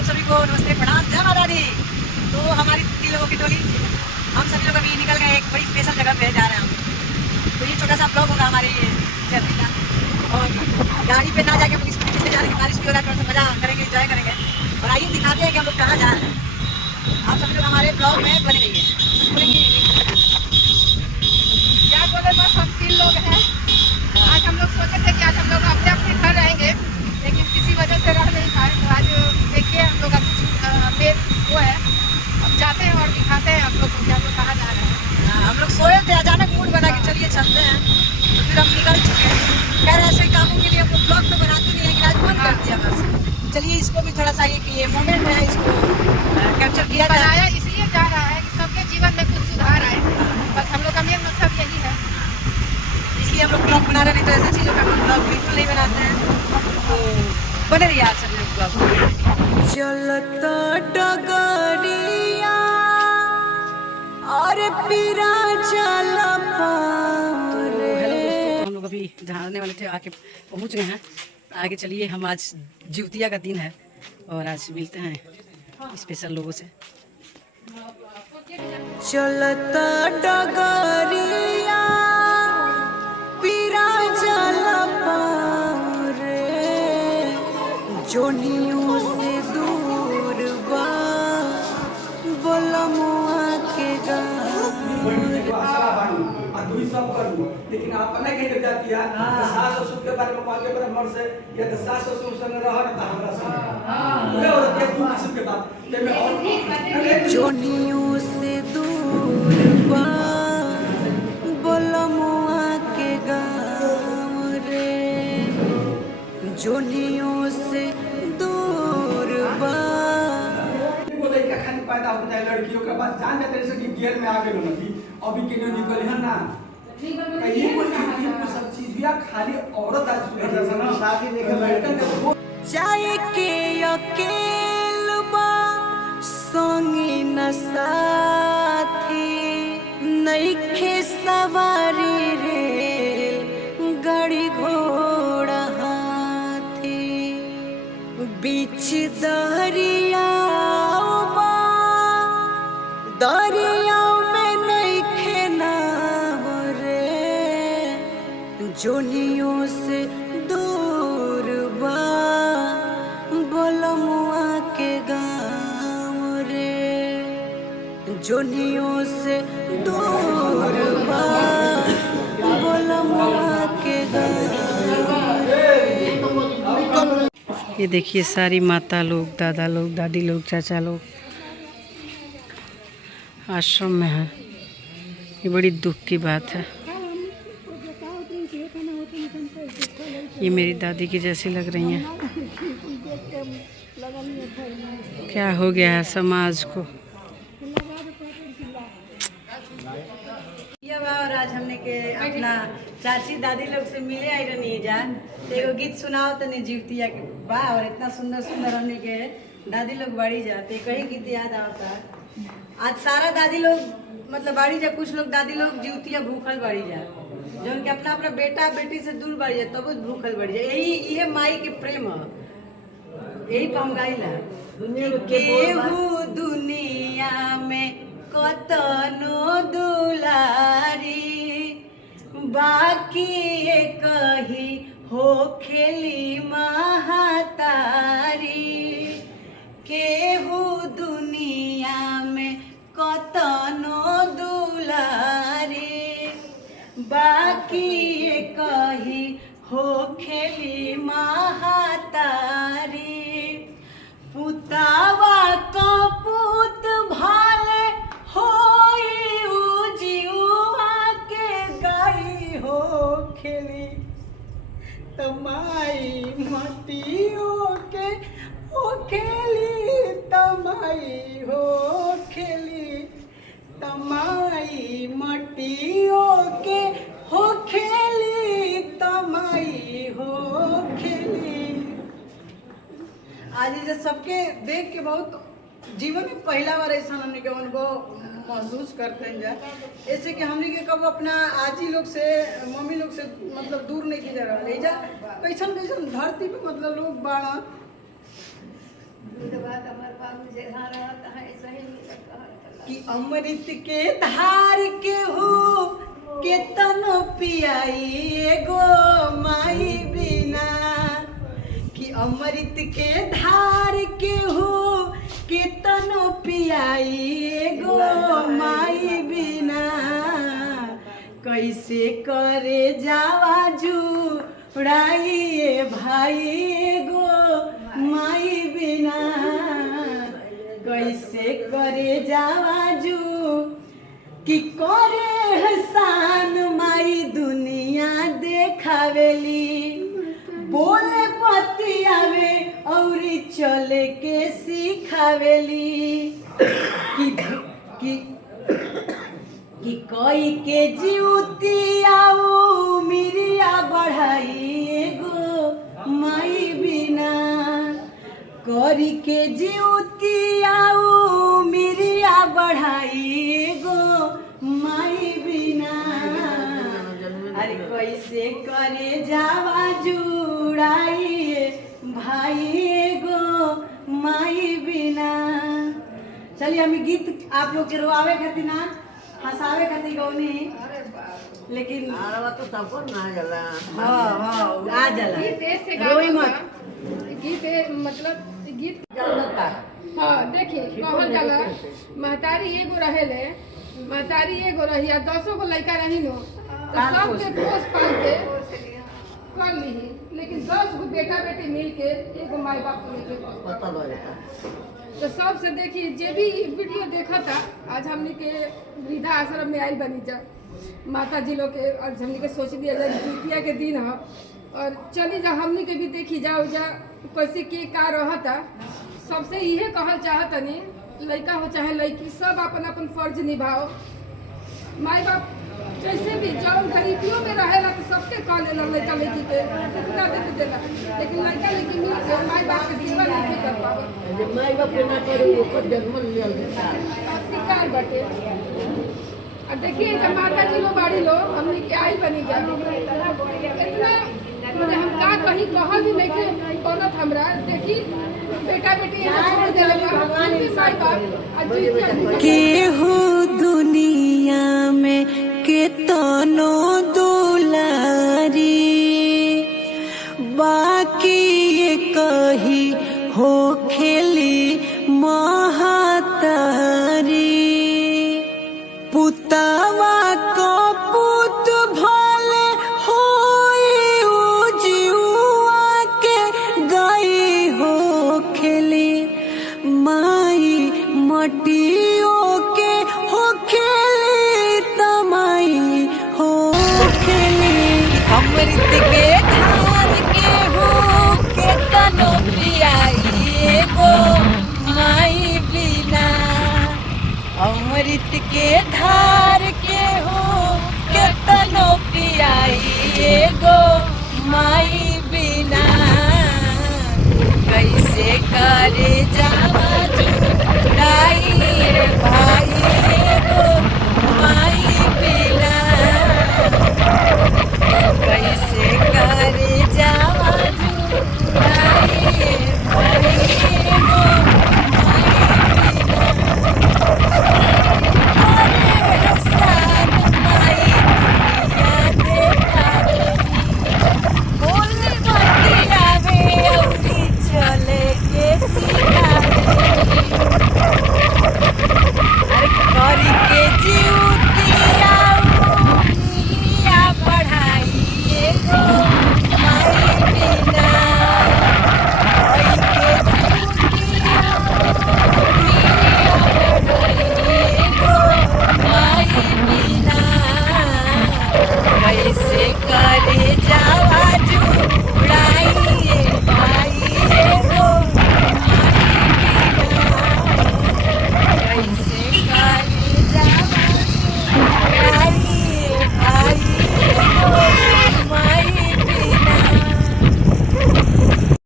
आप सभी को नमस्ते प्रणाम जय माता दी। तो हमारी 3 लोगों की टोली हम सभी लोग अभी निकल गए एक बड़ी स्पेशल जगह पे जा रहे हैं हम। तो ये छोटा सा ब्लॉग होगा हमारी जर्नी का, और गाड़ी पे ना जाके हम स्कूटी से जा रहे हैं, बारिश भी हो रहा है, थोड़ा सा मजा करेंगे, एंजॉय करेंगे। और आइए दिखाते हैं कि हम लोग कहाँ जा रहे हैं। आप सभी लोग हमारे ब्लॉग में बने रहिए। कुछ बोलेंगे क्या बोले, बस हम 3 लोग हैं। आज हम लोग सोचे थे कि आज हम लोग अपने अपने घर रहेंगे, लेकिन किसी वजह से रह नहीं पाए। तो आज देखिए हम लोग मेन वो है, अब जाते हैं और दिखाते हैं आप लोग को कि हम लोग कहाँ जा रहे हैं। हम लोग सोए थे, अचानक मूड बना कि चलिए चलते हैं, तो फिर हम निकल चुके हैं। खैर ऐसे कामों के लिए हम लोग ब्लॉग तो बनाते नहीं, लेकिन आज मन कर दिया बस चलिए इसको भी थोड़ा सा ये मोमेंट है, इसको कैप्चर किया जाए। बनाया इसलिए जा रहा है कि सबके जीवन में कुछ सुधार आए, बस हम लोग का मेन मकसद यही है। इसलिए हम लोग ब्लॉग बना रहे, नहीं तो ऐसे चीज़ों का हम लोग ब्लॉग बिल्कुल नहीं बनाते हैं। तो बने रहिए आप सभी लोग ब्लॉग। चलता डगरिया और पीरा चला पारे। हेलो दोस्तों, तो हम लोग अभी जहाँ आने वाले थे आके पहुँच गए हैं। आगे चलिए, हम आज जिउतिया का दिन है और आज मिलते हैं स्पेशल लोगों से। चलता डगरिया पीरा चला पारे, जोनियों से दूर बा बोलमुआ के गाँव। सब करूँ, लेकिन आप नहीं कह जाती है सास ससुर के बारे में बात के मर से या तो सास ससुर संग रह ना हमरा संग ये और के तू किसी के बात ते में और जोनियों से दूर बा बोलमुआ के गाँव रे, जोनियों से दूर बा। बोले का खाली पैदा हो जाए लड़कियों के पास जान जाते से कि गेर में आ गए नदी अभी के नहीं निकल है ना ये कोई सब चीज भी खाली औरत आज सुन साथी देखे जाए के अकेल बा संगी न साथी, नइखे सवारी रेल गाड़ी घोड़ा हाथी, बीच दरिया दरिया में नइखे नाव रे, जोनियों से दूर बा बोलमुआ के गाँव रे, जोनियों से दूर बा बोलमुआ के गाँव रे। ये देखिए सारी माता लोग, दादा लोग, दादी लोग, चाचा लोग आश्रम में है। ये बड़ी दुख की बात है। ये मेरी दादी की जैसी लग रही हैं। क्या हो गया है समाज को। और आज हमने के अपना चाची दादी लोग से मिले आई रही जा, तो एगो गीत सुनाओ तो नहीं जिउतिया के बा, और इतना सुंदर सुंदर हमने के दादी लोग बाड़ी जाते, कई गीत याद आता। आज सारा दादी लोग मतलब बाड़ी जा, कुछ लोग दादी लोग जिउतिया भूखल बाड़ी जा, जो उनके अपना अपना बेटा बेटी से दूर बाड़ी जा, तब तो भूखल बाड़ी जा। यही माई के प्रेम है, यही हम गाइला। केहू दुनिया में कतनो दुलारी, बाकी ये कही हो खेली महातारी, केहू दुनिया में कतनो दुलारी, बाकी ये कही हो खेली महातारी, पुतावा का पुत भाले होई उजियुआ के गाई हो खेली, तमाई मटियों के हो खेली, तमाई हो खेली, तमाई मटियों के हो खेली, तमाई हो खेली। आज ये सबके देख के बहुत जीवन में पहला बार ऐसा हमने के उनको महसूस करते हैं जा, ऐसे कि हमने के कब अपना आजी लोग से मम्मी लोग से मतलब दूर नहीं की जगह ले जा, कैसन कैसन धरती पे मतलब लोग बाड़ा मुझे हाँ रहता है ऐसा ही कि अमृत के धार के हो के तनो पियाई एगो माई बिना कि अमृत के धार के हो के तनो पियाई एगो माई बिना कैसे करे जावा जुड़ाई भाई एगो माई बिना कैसे करे जावा जू कि करे हसान माई दुनिया देखावेली बोले पतियावे और चले के सिखावेली कि कोई के जीवती आओ मिरिया बढ़ाई एगो माई बिना करी के जीवती आओ मिरिया बढ़ाई एगो माई बिना अरे कैसे करे जावा जुड़ाई भाई एगो माई बिना। चलिए हम गीत आप लोग के रोआवे खातिर ना हंसावे खातिर गौनी लेकिन तो सबको ना जला हाँ आ जाला गीत ऐसे रोई गाना मत गीत मतलब गीत जलता हाँ देखिए कहल जाला महतारी एगो रहेले महतारी एगो रही 10 गो लड़का रही नो तो सबके पोस पाल के कर ली लेकिन 10 गो बेटा बेटी मिल के एगो माई बाप को लेके पता लगता तो सबसे देखिए जे भी वीडियो देखा था आज हमने के वृद्धा आश्रम में आई बनी जा माता जी लोग के आज हमने के सोच दिया जाए जुतिया के दिन है और चली जा हमने के भी देखी जाओ जा कैसे के का रहता सबसे इहे कहल चाहतनी लड़का हो चाहे लड़की सब अपन अपन फर्ज निभाओ माई बाप जैसे भी जौन गरीबियों में रहेला तो सबके कह लेला लड़का लड़की के कितना दे देला लेकिन लड़का लड़की मिल के माई बाप के सेवा नहीं कर पावत जब माई बाप के ना करे ओकर जन्म लियल शिकार बटे और देखिए जब माता जी लोग बाड़ी लो हमने के आई बनी जा इतना मतलब हम का कहीं कहल भी नहीं के बनत हमरा देखी बेटा बेटी छोड़ देले भगवान के माई बाप आज जीत केहू दुनिया में केतनो दुलारी बाकी ये कही हो खेली महतारी पुतावा को पुत भले होई उजियुआ के गई हो खेली माई मटियों के हो खेली तमाई हो खेली अमृत के धान के हो के तनो पियाई एगो माई बिना अमृत के धार के हो के तनो पियाई एगो माई बिना कैसे करे जावा जुड़ाई भाई एगो माई बिना कैसे करे जावा जुड़ाई भाई एगो चले के सिखा